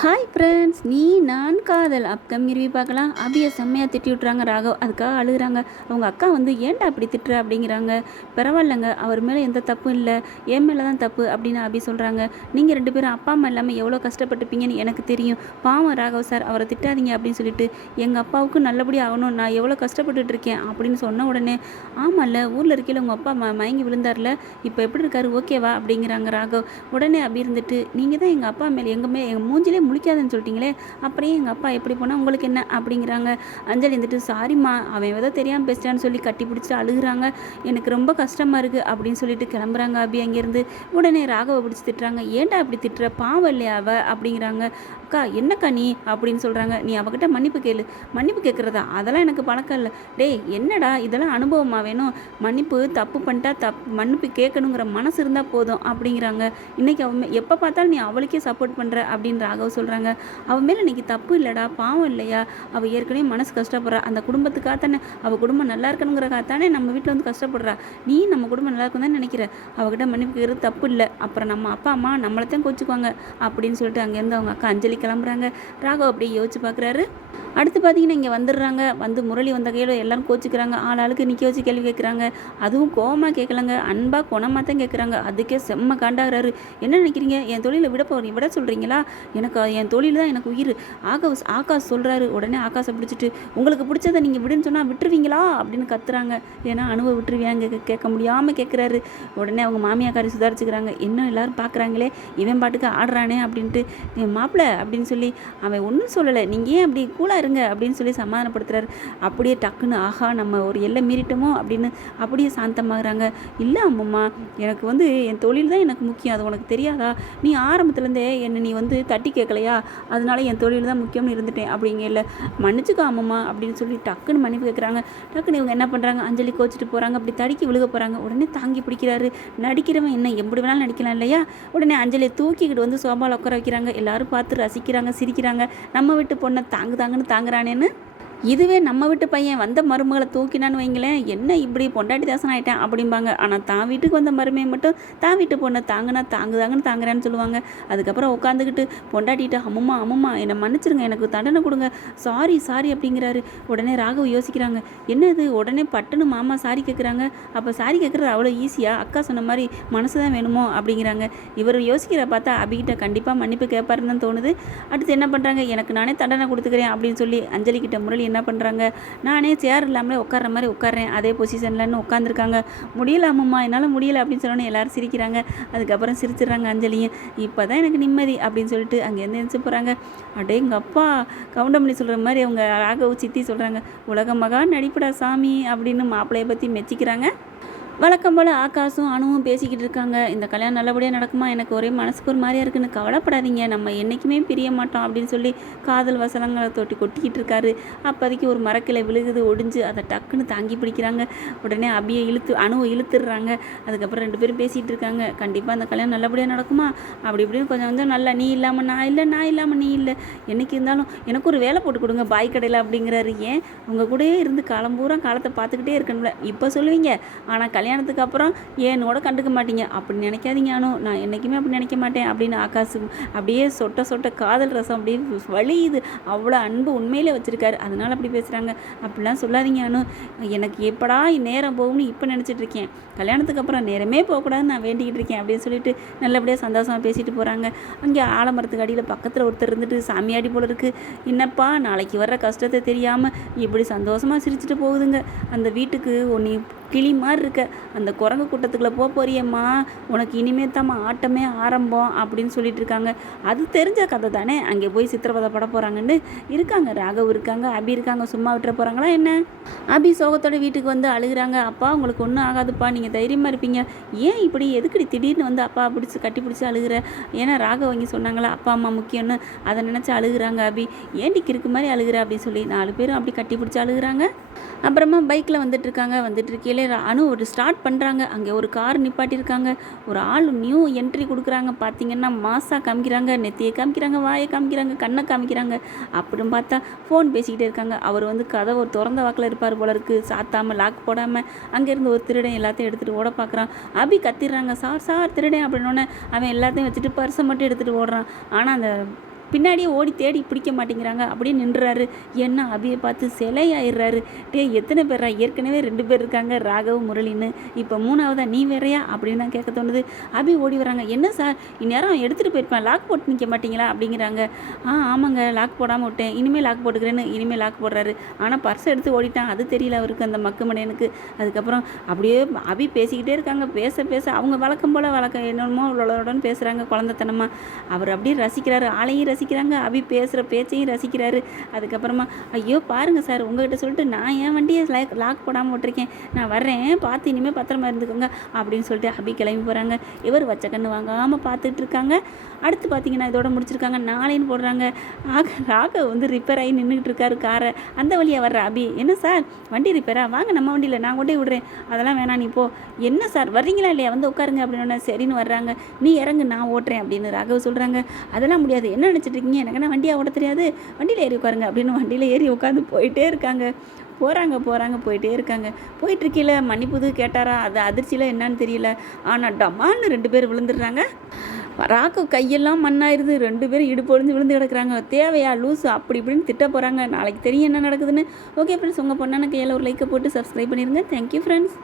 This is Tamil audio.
ஹாய் ஃப்ரெண்ட்ஸ் நீ நான் காதல். அப்கமிங் ரிவ்யூ பார்க்கலாம். அபியை செம்மையாக திட்டி விட்றாங்க ராகவ். அதுக்காக அழுகுறாங்க. அவங்க அக்கா வந்து ஏன்டா அப்படி திட்டுற? அப்படிங்கிறாங்க. பரவாயில்லைங்க. அவர் மேலே எந்த தப்பும் இல்லை. என் மேலே தான் தப்பு அப்படின்னு அபி சொல்கிறாங்க நீங்கள் ரெண்டு பேரும் அப்பா அம்மா இல்லாமல் எவ்வளோ கஷ்டப்பட்டுப்பீங்கன்னு எனக்கு தெரியும். பாவம் ராகவ் சார். அவரை திட்டாதீங்க அப்படின்னு சொல்லிட்டு எங்கள் அப்பாவுக்கு நல்லபடியாக ஆகணும். நான் எவ்வளோ கஷ்டப்பட்டுட்டு இருக்கேன் அப்படின்னு சொன்ன உடனே ஆமாம்ல ஊரில் இருக்கையில் உங்கள் அப்பா ம மயங்கி விழுந்தார்ல இப்போ எப்படி இருக்காரு? ஓகேவா? அப்படிங்கிறாங்க ராகவ். உடனே அப்படி இருந்துட்டு நீங்கள் தான் எங்கள் அப்பா மேலே எங்கள் மே எங்கள் மூஞ்சிலே முழிக்காதுன்னு சொல்லிட்டீங்களே அப்படியே எங்கள் அப்பா எப்படி போனால் உங்களுக்கு என்ன அப்படிங்கிறாங்க. அஞ்சலி இருந்துட்டு சாரிம்மா அவன் ஏதோ தெரியாமல் பேசிட்டான்னு சொல்லி கட்டி பிடிச்சிட்டு அழுகுறாங்க. எனக்கு ரொம்ப கஷ்டமாக இருக்குது அப்படின்னு சொல்லிட்டு கிளம்புறாங்க அபி அங்கேருந்து. உடனே ராகவை பிடிச்சி திட்டுறாங்க. ஏன்டா அப்படி திட்டுற? பாவம் இல்லையா அவ? அப்படிங்கிறாங்க. அக்கா என்னக்கா நீ? அப்படின்னு சொல்கிறாங்க நீ அவகிட்ட மன்னிப்பு கேளு. மன்னிப்பு கேட்குறதா அதெல்லாம் எனக்கு பழக்கம் இல்லை. டேய் என்னடா இதெல்லாம் அனுபவமாக வேணும்? மன்னிப்பு தப்பு பண்ணிட்டா தப் மன்னிப்பு கேட்கணுங்கிற மனசு இருந்தால் போதும் அப்படிங்கிறாங்க. இன்றைக்கி அவன் எப்போ பார்த்தாலும் நீ அவளுக்கே சப்போர்ட் பண்ணுற அப்படின்னு ராகவ் சொல்கிறாங்க அவன் மேலே இன்றைக்கி தப்பு இல்லைடா பாவம் இல்லையா? அவள் ஏற்கனவே மனசு கஷ்டப்படுறா. அந்த குடும்பத்துக்காக தானே அவள் குடும்பம் நல்லா இருக்கணுங்கிறக்காக தானே நம்ம வீட்டில் வந்து கஷ்டப்படுறா. நீ நம்ம குடும்பம் நல்லா இருக்கும் தான் நினைக்கிற? அவகிட்ட மன்னிப்பு கேட்குறது தப்பு இல்லை. அப்புறம் நம்ம அப்பா அம்மா நம்மளை தான் கோச்சுக்குவாங்க அப்படின்னு சொல்லிட்டு அங்கேருந்து அவங்க அக்கா அஞ்சலி கிளம்புறாங்க. ராகவ் அப்படியே யோசிச்சு பார்க்குறாரு. அடுத்து பார்த்தீங்கன்னா இங்கே வந்துடுறாங்க. வந்து முரளி வந்த கையில் எல்லாரும் கோச்சிக்கிறாங்க. ஆள் ஆளுக்கு நிற்க வச்சு கேள்வி கேட்குறாங்க. அதுவும் கோவமாக கேட்கலங்க. அன்பாக குணமாக தான் கேட்குறாங்க. அதுக்கே செம்ம காண்டாகிறாரு. என்ன நினைக்கிறீங்க? என் தொழிலை விட போகிறீங்க விட சொல்கிறீங்களா எனக்கு என் தொழில் தான் எனக்கு உயிர். ஆகாஷ் ஆகாஷ் சொல்கிறாரு உடனே ஆகாஷை பிடிச்சிட்டு உங்களுக்கு பிடிச்சதை நீங்கள் விடுன்னு சொன்னால் விட்டுருவீங்களா? அப்படின்னு கத்துறாங்க. ஏன்னா அனுபவ விட்டுருவியாங்க கேட்க- முடியாமல் கேட்குறாரு. உடனே அவங்க மாமியாக்காரி சுதாரிச்சுக்கிறாங்க. இன்னும் எல்லோரும் பார்க்குறாங்களே இவன் பாட்டுக்கு ஆடுறானே? அப்படின்ட்டு மாப்பிள்ளை அப்படின்னு சொல்லி அவன் ஒன்றும் சொல்லலை. நீங்கள் ஏன் அப்படி கூலாக பாருங்க அப்படின்னு சொல்லி சமாதானப்படுத்துறாரு. அப்படியே டக்குன்னு ஆஹா நம்ம ஒரு எல்லை மீறிட்டோமோ அப்படின்னு அப்படியே சாந்தமாகறாங்க. இல்லை அம்மம்மா எனக்கு வந்து என் தொழில் தான் எனக்கு முக்கியம். அது உனக்கு தெரியாதா? நீ ஆரம்பத்துலேருந்தே என்னை நீ வந்து தட்டி கேட்கலையா அதனால என் தொழில் தான் முக்கியம்னு இருந்துட்டேன் அப்படிங்க இல்லை மன்னிச்சுக்கோ அம்மம்மா அப்படின்னு சொல்லி டக்குன்னு மன்னிப்பு கேட்குறாங்க டக்குன்னு இவங்க என்ன பண்ணுறாங்க அஞ்சலி கோச்சிட்டு போகிறாங்க அப்படி தடுக்கி விழுக போகிறாங்க உடனே தாங்கி பிடிக்கிறாரு. நடிக்கிறவன் என்ன எப்படி வேணாலும் நடிக்கலாம் இல்லையா? உடனே அஞ்சலியை தூக்கிக்கிட்டு வந்து சோபாவில் உட்கார வைக்கிறாங்க. எல்லாரும் பார்த்து ரசிக்கிறாங்க சிரிக்கிறாங்க. நம்ம வீட்டு பொண்ணை தாங்கு தாங்குன்னு தாங்குறானேன்னு இதுவே நம்ம வீட்டு பையன் வந்த மருமகளை தூக்கினான்னு வைங்களேன் என்ன இப்படி பொண்டாட்டி தாசன் ஆயிட்டேன் அப்படிம்பாங்க. ஆனால் தான் வீட்டுக்கு வந்த மருமையை மட்டும் தான் வீட்டு பொண்ணை தாங்குனா தாங்குதாங்கன்னு தாங்குறான்னு சொல்லுவாங்க. அதுக்கப்புறம் உட்காந்துக்கிட்டு பொண்டாட்டிகிட்ட அம்மம்மா அம்மம்மா என்னை மன்னிச்சிருங்க எனக்கு தண்டனை கொடுங்க. சாரி சாரி அப்படிங்கிறாரு. உடனே ராகவ் யோசிக்கிறாங்க. என்ன இது? உடனே பட்டுன்னு மாமா சாரி கேட்குறாங்க அப்போ சாரி கேட்குறது அவ்வளோ ஈஸியாக அக்கா சொன்ன மாதிரி மனசு தான் வேணுமோ? அப்படிங்கிறாங்க. இவர் யோசிக்கிற பார்த்தா அபிகிட்ட கண்டிப்பாக மன்னிப்பு கேட்பாருன்னு தோணுது. அடுத்து என்ன பண்ணுறாங்க எனக்கு நானே தண்டனை கொடுத்துக்கிறேன் அப்படின்னு சொல்லி அஞ்சலிக்கிட்ட முரளி என்ன பண்ணுறாங்க நானே சேர் இல்லாமலே உட்கார்ற மாதிரி உட்கார்றேன். அதே பொசிஷன்லன்னு உட்காந்துருக்காங்க முடியல அம்மம்மா என்னால் முடியல அப்படின்னு சொன்னோன்னே எல்லாரும் சிரிக்கிறாங்க. அதுக்கப்புறம் சிரிச்சிடுறாங்க அஞ்சலியும். இப்போ தான் எனக்கு நிம்மதி அப்படின்னு சொல்லிட்டு அங்கேருந்து எழுந்து போகிறாங்க அப்படியே எங்கள் அப்பா கவுண்டமணி சொல்கிற மாதிரி அவங்க ராகவ் சித்தி சொல்கிறாங்க உலக மகா நடிப்புடா சாமி அப்படின்னு மாப்பிள்ளையை பற்றி மெச்சிக்கிறாங்க. வழக்கம் போல் ஆகாசும் அணுவும் பேசிக்கிட்டு இருக்காங்க. இந்த கல்யாணம் நல்லபடியாக நடக்குமா? எனக்கு ஒரே மனசுக்கு ஒரு மாதிரியாக இருக்குன்னு கவலைப்படாதீங்க. நம்ம என்றைக்குமே பிரிய மாட்டோம் அப்படின்னு சொல்லி காதல் வசனங்களை தொட்டி கொட்டிக்கிட்டு இருக்காரு. அப்போதைக்கு ஒரு மரக்கிளை விழுகுது ஒடிஞ்சு அதை டக்குன்னு தாங்கி பிடிக்கிறாங்க. உடனே அபியை இழுத்து அணுவை இழுத்துடுறாங்க. அதுக்கப்புறம் ரெண்டு பேரும் பேசிகிட்டு இருக்காங்க. கண்டிப்பாக அந்த கல்யாணம் நல்லபடியாக நடக்குமா? அப்படி இப்படின்னு கொஞ்சம் கொஞ்சம் நல்லா நீ இல்லாமல் நான் இல்லை நான் இல்லாமல் நீ இல்லை. என்னைக்கு இருந்தாலும் எனக்கு ஒரு வேலை போட்டு கொடுங்க பாய் கடையில் அப்படிங்கிறாரு. ஏன்? உங்கள் கூடயே இருந்து காலம் பூரா காலத்தை பார்த்துக்கிட்டே இருக்கணும்ல. இப்போ சொல்லுவீங்க. ஆனால் கல்யாணம் கல்யாணத்துக்கு அப்புறம் ஏன்னோட கண்டுக்க மாட்டீங்க? அப்படி நினைக்காதீங்க அனு. நான் என்றைக்குமே அப்படி நினைக்க மாட்டேன் அப்படின்னு ஆகாசு அப்படியே சொட்ட சொட்ட காதல் ரசம் அப்படியே வலியுது அவ்வளோ அன்பு உண்மையிலே வச்சுருக்காரு. அதனால அப்படி பேசுகிறாங்க அப்படிலாம் சொல்லாதீங்க அனு. எனக்கு எப்படா நேரம் போகும்னு இப்போ நினச்சிட்டு இருக்கேன். கல்யாணத்துக்கு அப்புறம் நேரமே போகக்கூடாதுன்னு நான் வேண்டிக்கிட்டு இருக்கேன் அப்படின்னு சொல்லிட்டு நல்லபடியாக சந்தோஷமாக பேசிட்டு போகிறாங்க அங்கே ஆலமரத்துக்கு அடியில் பக்கத்தில் ஒருத்தர் இருந்துட்டு சாமியாடி போல இருக்குது என்னப்பா நாளைக்கு வர்ற கஷ்டத்தை தெரியாமல் இப்படி சந்தோஷமாக சிரிச்சுட்டு போகுதுங்க. அந்த வீட்டுக்கு ஒன்று கிளி மாதிரி இருக்க. அந்த குரங்கு கூட்டத்துக்குள்ளே போக போறியம்மா. உனக்கு இனிமே தாம்மா ஆட்டமே ஆரம்பம் அப்படின்னு சொல்லிட்டு இருக்காங்க. அது தெரிஞ்ச கதை தானே. அங்கே போய் சித்திரவதை பட போகிறாங்கன்னு இருக்காங்க. ராகவ் இருக்காங்க. அபி இருக்காங்க. சும்மா விட்டுற போகிறாங்களா என்ன? அபி சோகத்தோட வீட்டுக்கு வந்து அழுகுறாங்க. அப்பா உங்களுக்கு ஒன்றும் ஆகாதுப்பா. நீங்கள் தைரியமாக இருப்பீங்க. ஏன் இப்படி எதுக்குடி திடீர்னு வந்து அப்பா பிடிச்சி கட்டி பிடிச்சி அழுகுற? ஏன்னா ராகவ் வாங்கி சொன்னாங்களா அப்பா அம்மா முக்கியம்னு. அதை நினச்சி அழுகுறாங்க அபி. ஏன்டிக்கு கிறுக்கு மாதிரி அழுகுற அப்படின்னு சொல்லி நாலு பேரும் அப்படி கட்டி பிடிச்சி அழுகுறாங்க. அப்புறமா பைக்கில் வந்துட்டு இருக்காங்க. வந்துட்டு இருக்கையிலே ரா- அனு ஒரு ஸ்டார்ட் பண்ணுறாங்க அங்கே ஒரு கார் நிப்பாட்டியிருக்காங்க. ஒரு ஆள் நியூ என்ட்ரி கொடுக்குறாங்க. பார்த்தீங்கன்னா மாசாக காமிக்கிறாங்க நெத்தியை காமிக்கிறாங்க வாயை காமிக்கிறாங்க கண்ணை காமிக்கிறாங்க. அப்படின்னு பார்த்தா ஃபோன் பேசிக்கிட்டே இருக்காங்க. அவர் வந்து கதவை ஒரு திறந்த வாக்கில் இருப்பார் போல இருக்குது சாத்தாமல் லாக் போடாமல் அங்கேருந்து ஒரு திருடன் எல்லாத்தையும் எடுத்துகிட்டு ஓட பார்க்குறான். அபி கத்திடுறாங்க. சார் சார் திருடன் அப்படின்னோடனே அவன் எல்லாத்தையும் வச்சுட்டு பர்ஸை மட்டும் எடுத்துகிட்டு ஓடுறான். ஆனால் அந்த பின்னாடியே ஓடி தேடி பிடிக்க மாட்டேங்கிறாங்க அப்படியே நின்றுறாரு. என்ன அபியை பார்த்து சிலையாயிடுறாரு. டே எத்தனை பேரா ஏற்கனவே ரெண்டு பேர் இருக்காங்க ராகவ் முரளின்னு. இப்போ மூணாவதா நீ வேறையா? அப்படின்னு தான் கேட்க தோணுது. அபி ஓடி வராங்க. என்ன சார்? இந்நேரம் எடுத்துகிட்டு போயிருப்பேன். லாக் போட்டு நிற்க மாட்டீங்களா? அப்படிங்கிறாங்க. ஆ ஆமாங்க லாக் போடாமல் விட்டேன். இனிமேல் லாக் போட்டுக்கிறேன்னு இனிமேல் லாக் போடுறாரு. ஆனால் பர்ஸ் எடுத்து ஓடிட்டான். அது தெரியல அவருக்கு அந்த மக்கு மடையனுக்கு. அதுக்கப்புறம் அப்படியே அபி பேசிக்கிட்டே இருக்காங்க. பேச பேச அவங்க வழக்கம் போல் வழக்கம் என்னமோ உடனே பேசுகிறாங்க குழந்தைத்தனமாக அவர் அப்படியே ரசிக்கிறாரு. ஆளையும் ரசிக்கிறாங்க. அபி பேசுகிற பேச்சையும் ரசிக்கிறாரு. அதுக்கப்புறமா ஐயோ பாருங்கள் சார் உங்ககிட்ட சொல்லிட்டு நான் என் வண்டியை லாக் லாக் போடாமல் விட்டுருக்கேன்? நான் வர்றேன் பார்த்து இனிமேல் பத்திரமா இருந்துக்கோங்க அப்படின்னு சொல்லிட்டு அபி கிளம்பி போகிறாங்க இவர் வச்ச கண்ணு வாங்காமல் பார்த்துட்டு இருக்காங்க. அடுத்து பார்த்தீங்கன்னா இதோட முடிச்சிருக்காங்க. நாளைன்னு போடுறாங்க. ஆக ராகவ் வந்து ரிப்பேர் ஆகி நின்றுக்கிட்டு இருக்காரு காரை அந்த வழியாக வர்ற அபி என்ன சார் வண்டி ரிப்பேரா வாங்க நம்ம வண்டியில் நான் கொண்டே விடுறேன். அதெல்லாம் வேணாம் நீ போ. என்ன சார் வர்றீங்களா இல்லையா? வந்து உட்காருங்க அப்படின்னு சரின்னு வர்றாங்க. நீ இறங்கு நான் ஓட்டுறேன் அப்படின்னு ராகவ் சொல்கிறாங்க அதெல்லாம் முடியாது. என்ன நினச்சிட்டு இருக்கீங்க எனக்கு என்ன வண்டியாக ஓட தெரியாது. வண்டியில் ஏறி உட்காருங்க அப்படின்னு வண்டியில் ஏறி உட்காந்து போயிட்டே இருக்காங்க. போகிறாங்க போகிறாங்க போயிட்டே இருக்காங்க. போயிட்டு மன்னிப்புது கேட்டாரா? அது அதிர்ச்சியில் என்னன்னு தெரியல. ஆனால் டமான்னு ரெண்டு பேர் விழுந்துடுறாங்க. ராக்கு கையெல்லாம் மண்ணாயிருது. ரெண்டு பேரும் இடுப்பொழிஞ்சு விழுந்து கிடக்குறாங்க. தேவையா? லூஸு அப்படி இப்படின்னு திட்ட போகிறாங்க நாளைக்கு தெரியும் என்ன நடக்குதுன்னு. ஓகே ஃப்ரெண்ட்ஸ் உங்கள் பொண்ணான கையில் ஒரு லைக்கை போட்டு சப்ஸ்கிரைப் பண்ணிடுங்க தேங்க்யூ ஃப்ரெண்ட்ஸ்